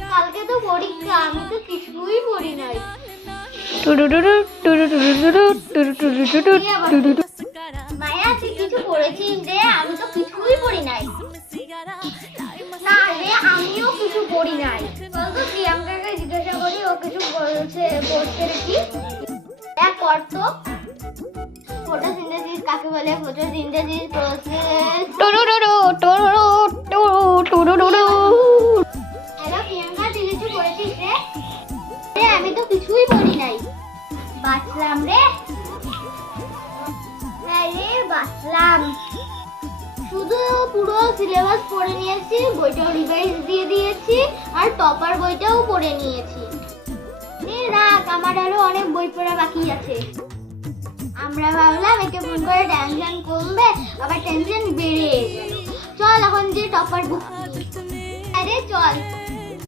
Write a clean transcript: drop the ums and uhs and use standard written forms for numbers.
কালকে তো পরীক্ষা, আমি তো কিছুই পড়ি নাই। মায়া তুই কিছু পড়েছিস রে? আমি তো কিছুই পড়ি নাই। না রে, আমিও কিছু পড়ি নাই। চল তো প্রিয়াঙ্কাকে জিজ্ঞাসা করি, ও কিছু বলছে পড়ছে নাকি। এক কর তো। ফটোসিনথেসিস কাকে বলে? Photosynthesis process. হ্যালো প্রিয়াঙ্কা, তুই কিছু পড়েছিস রে? আমি তো কিছুই পড়ি নাই। বাঁচলাম রে। হ্যাঁ রে, বাঁচলাম। শুধু পুরো সিলেবাস পড়ে নিয়েছি, বইটাও রিভাইজ দিয়ে দিয়েছি, আর টপার বইটাও পড়ে নিয়েছি। রাখ, আমার আরো অনেক বই পড়া বাকি আছে। আমরা ভাবলাম একে ফোন করে টেনশন কমবে, আবার টেনশন বেড়ে গেল। চল এখন যে টপার বুক। আরে চল।